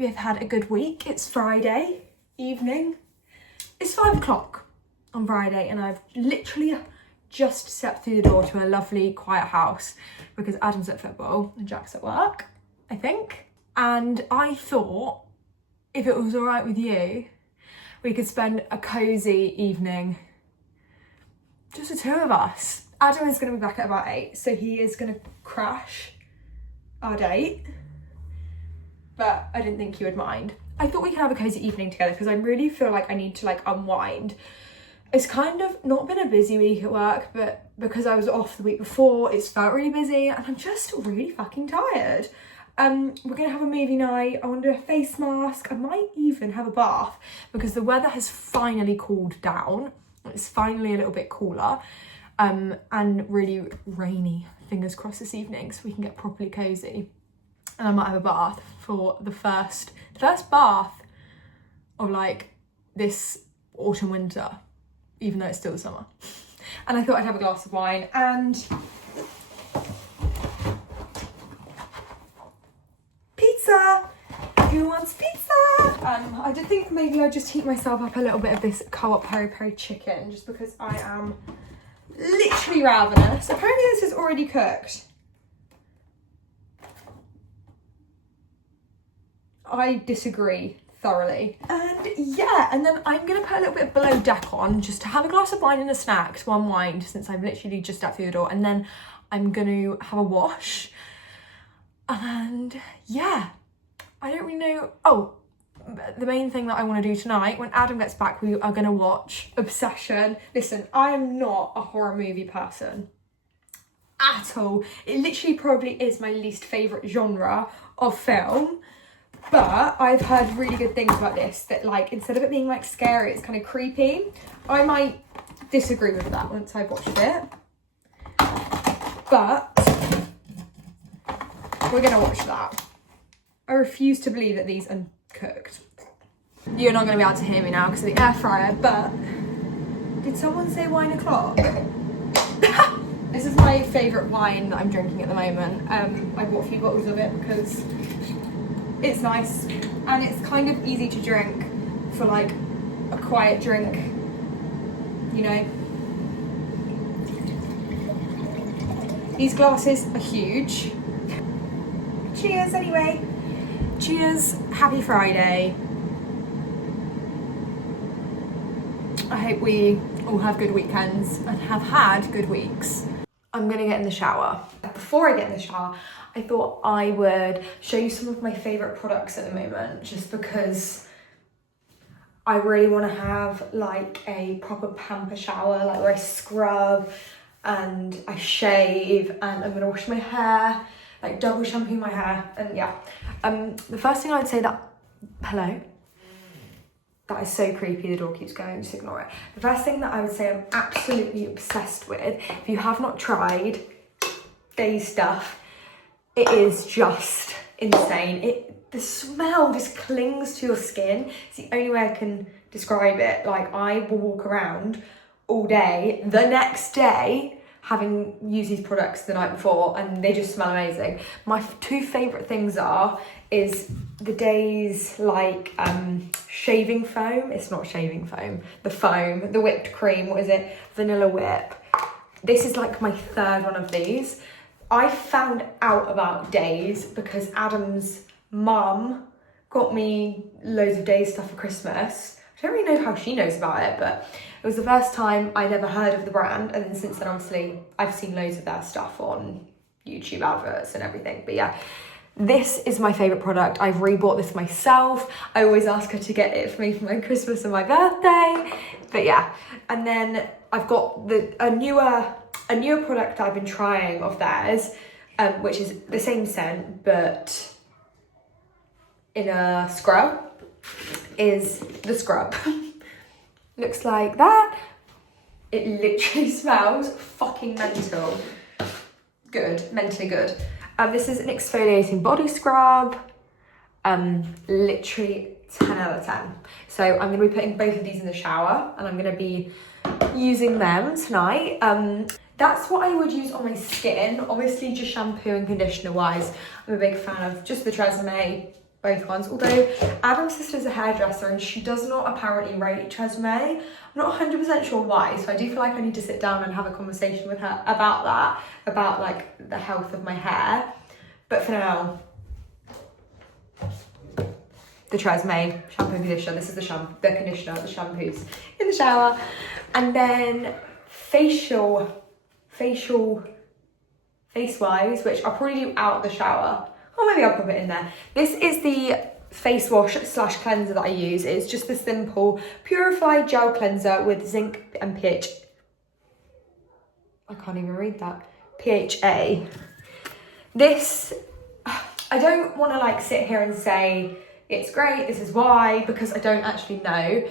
hope you've had a good week. It's Friday evening. It's 5 o'clock on Friday and I've literally just stepped through the door to a lovely quiet house because Adam's at football and Jack's at work, I think. And I thought, if it was all right with you, we could spend a cosy evening, just the two of us. Adam is going to be back at about 8, so he is going to crash our date. But I didn't think you would mind. I thought we could have a cosy evening together because I really feel like I need to like unwind. It's kind of not been a busy week at work, but because I was off the week before, it's felt really busy and I'm just really fucking tired. We're gonna have a movie night. I want to do a face mask. I might even have a bath because the weather has finally cooled down. It's finally a little bit cooler and really rainy, fingers crossed, this evening, so we can get properly cozy. And I might have a bath for the first bath of like this autumn winter, even though it's still the summer. And I thought I'd have a glass of wine and pizza. Who wants pizza? I did think maybe I'd just heat myself up a little bit of this Co-op peri peri chicken just because I am literally ravenous. Apparently this is already cooked. I disagree thoroughly. And yeah, and then I'm gonna put a little bit of below deck on just to have a glass of wine and a snack to unwind since I've literally just stepped through the door, and then I'm gonna have a wash. And yeah, I don't really know. Oh, the main thing that I want to do tonight, when Adam gets back, we are gonna watch Obsession. Listen, I am not a horror movie person at all. It literally probably is my least favourite genre of film. But I've heard really good things about this, that like instead of it being like scary, it's kind of creepy. I might disagree with that once I've watched it. But we're gonna watch that. I refuse to believe that these are cooked. You're not gonna be able to hear me now because of the air fryer, but did someone say wine o'clock? This is my favourite wine that I'm drinking at the moment. I bought a few bottles of it because it's nice and it's kind of easy to drink for like a quiet drink, you know. These glasses are huge. Cheers anyway. Cheers, happy Friday. I hope we all have good weekends and have had good weeks. I'm gonna get in the shower. Before I get in the shower, I thought I would show you some of my favourite products at the moment, just because I really want to have like a proper pamper shower, like where I scrub and I shave and I'm going to wash my hair, like double shampoo my hair, and yeah. The first thing I would say that, hello? That is so creepy, the door keeps going, just ignore it. The first thing that I would say I'm absolutely obsessed with, if you have not tried Days stuff, it is just insane. The smell just clings to your skin. It's the only way I can describe it. Like, I will walk around all day, the next day, having used these products the night before, and they just smell amazing. My two favourite things is the Days like shaving foam. It's not shaving foam. The foam, the whipped cream, what is it? Vanilla whip. This is like my third one of these. I found out about Days because Adam's mum got me loads of Days stuff for Christmas. I don't really know how she knows about it, but it was the first time I'd ever heard of the brand, and then since then obviously I've seen loads of their stuff on YouTube adverts and everything. But yeah, this is my favourite product. I've rebought this myself. I always ask her to get it for me for my Christmas and my birthday. But yeah, and then I've got a newer product I've been trying of theirs, which is the same scent but in a scrub, is the scrub. Looks like that. It literally smells fucking mental. Good, mentally good. This is an exfoliating body scrub. Literally 10 out of 10. So I'm gonna be putting both of these in the shower and I'm gonna be using them tonight. That's what I would use on my skin. Obviously just shampoo and conditioner wise, I'm a big fan of just the Tresemme both ones. Although Adam's sister's a hairdresser and she does not apparently rate Tresemme. I'm not 100% sure why, so I do feel like I need to sit down and have a conversation with her about that, about like the health of my hair. But for now, the Tresemme shampoo and conditioner. This is the conditioner, the shampoos in the shower. And then face-wise, which I'll probably do out of the shower. Or maybe I'll pop it in there. This is the face wash / cleanser that I use. It's just the simple purified gel cleanser with zinc and pH. I can't even read that. PHA. This, I don't want to like sit here and say it's great, this is why, because I don't actually know.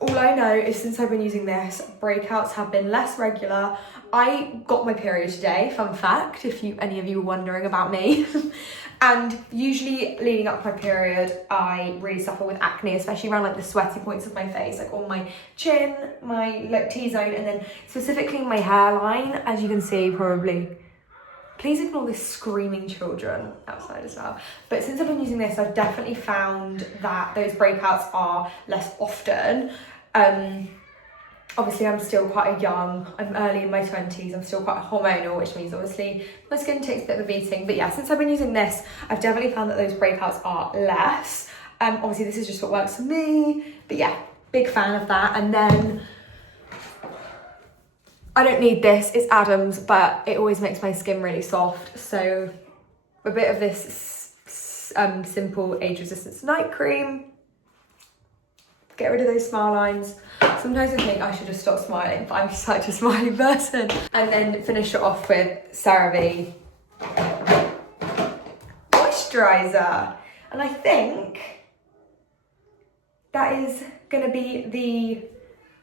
All I know is since I've been using this, breakouts have been less regular. I got my period today, fun fact, if any of you were wondering about me. And usually leading up to my period, I really suffer with acne, especially around like the sweaty points of my face, like on my chin, my like T-zone, and then specifically my hairline, as you can see probably. Please ignore the screaming children outside as well. But since I've been using this, I've definitely found that those breakouts are less often. Obviously, I'm still quite young. I'm early in my 20s. I'm still quite hormonal, which means obviously my skin takes a bit of a beating. But yeah, since I've been using this, I've definitely found that those breakouts are less. Obviously, this is just what works for me. But yeah, big fan of that. And then I don't need this, it's Adam's, but it always makes my skin really soft. So a bit of this simple age resistance night cream. Get rid of those smile lines. Sometimes I think I should just stop smiling, but I'm such a smiling person. And then finish it off with CeraVe moisturizer. And I think that is gonna be the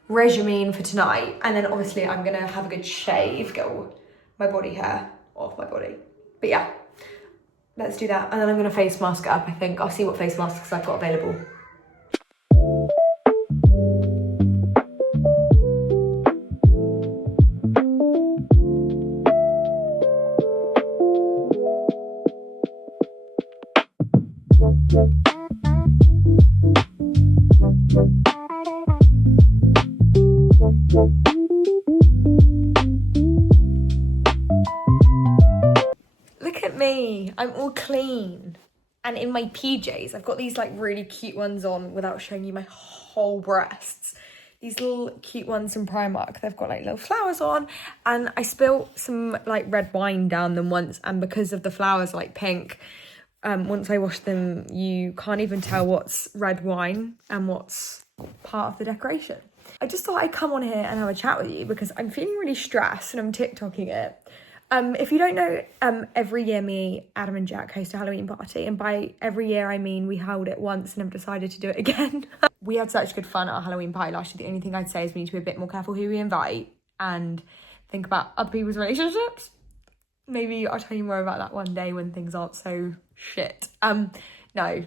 regimen for tonight. And then obviously I'm gonna have a good shave, get all my body hair off my body. But yeah, let's do that. And then I'm gonna face mask it up, I think. I'll see what face masks I've got available. Look at me, I'm all clean. And in my PJs, I've got these like really cute ones on without showing you my whole breasts. These little cute ones from Primark. They've got like little flowers on, and I spilt some like red wine down them once, and because of the flowers like pink, once I wash them, you can't even tell what's red wine and what's part of the decoration. I just thought I'd come on here and have a chat with you because I'm feeling really stressed and I'm TikToking it. If you don't know, every year me, Adam and Jack host a Halloween party, and by every year I mean we held it once and have decided to do it again. We had such good fun at our Halloween party last year. The only thing I'd say is we need to be a bit more careful who we invite and think about other people's relationships. Maybe I'll tell you more about that one day when things aren't so shit. No,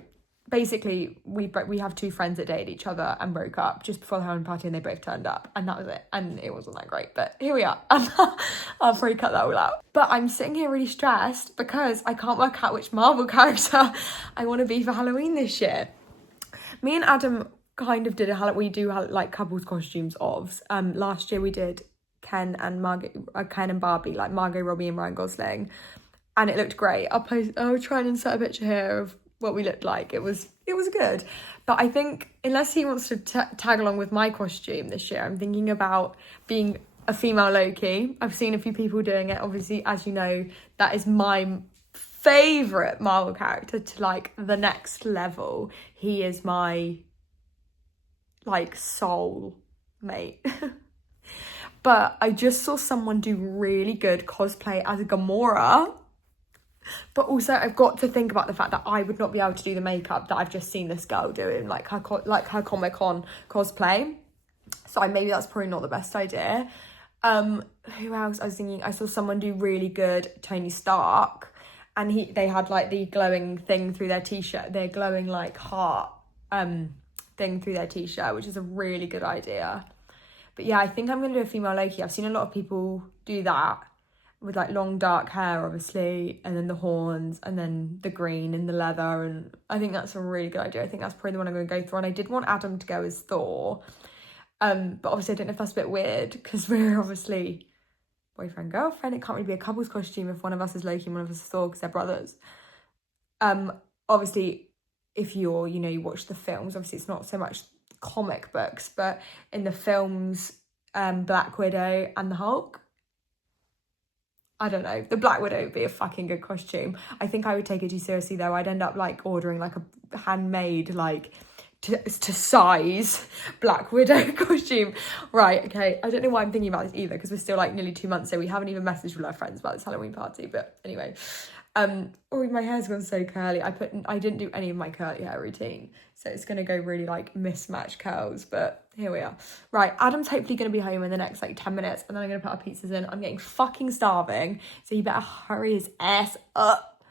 basically we have two friends that dated each other and broke up just before the Halloween party, and they both turned up, and that was it. And it wasn't that great, but here we are. I'll probably cut that all out. But I'm sitting here really stressed because I can't work out which Marvel character I want to be for Halloween this year. Me and Adam kind of did we do like couples costumes of. Last year we did Ken and Barbie, like Margot Robbie and Ryan Gosling, and it looked great. I'll try and insert a picture here of what we looked like. It was good. But I think unless he wants to tag along with my costume this year, I'm thinking about being a female Loki. I've seen a few people doing it. Obviously, as you know, that is my favourite Marvel character to like the next level. He is my like soul mate. But I just saw someone do really good cosplay as a Gamora. But also I've got to think about the fact that I would not be able to do the makeup that I've just seen this girl doing, like her Comic-Con cosplay. So maybe that's probably not the best idea. Who else? I was thinking I saw someone do really good Tony Stark, and they had like the glowing thing through their t-shirt, their glowing like heart thing through their t-shirt, which is a really good idea. But yeah, I think I'm gonna do a female Loki. I've seen a lot of people do that. with like long dark hair, obviously, and then the horns, and then the green and the leather. And I think that's a really good idea. I think that's probably the one I'm going to go through. And I did want Adam to go as Thor, but obviously I don't know if that's a bit weird because we're obviously boyfriend girlfriend. It can't really be a couple's costume if one of us is Loki and one of us is Thor because they're brothers. Obviously, if you're, you know, you watch the films, obviously it's not so much comic books, but in the films, Black Widow and the Hulk, I don't know, the Black Widow would be a fucking good costume. I think I would take it too seriously though. I'd end up like ordering like a handmade, like to size Black Widow costume. Right, okay, I don't know why I'm thinking about this either because we're still like nearly 2 months, so we haven't even messaged with our friends about this Halloween party. But anyway, oh, my hair's gone so curly. I didn't do any of my curly hair routine, so it's gonna go really like mismatched curls, but here we are. Right, Adam's hopefully gonna be home in the next like 10 minutes, and then I'm gonna put our pizzas in. I'm getting fucking starving, so you better hurry his ass up.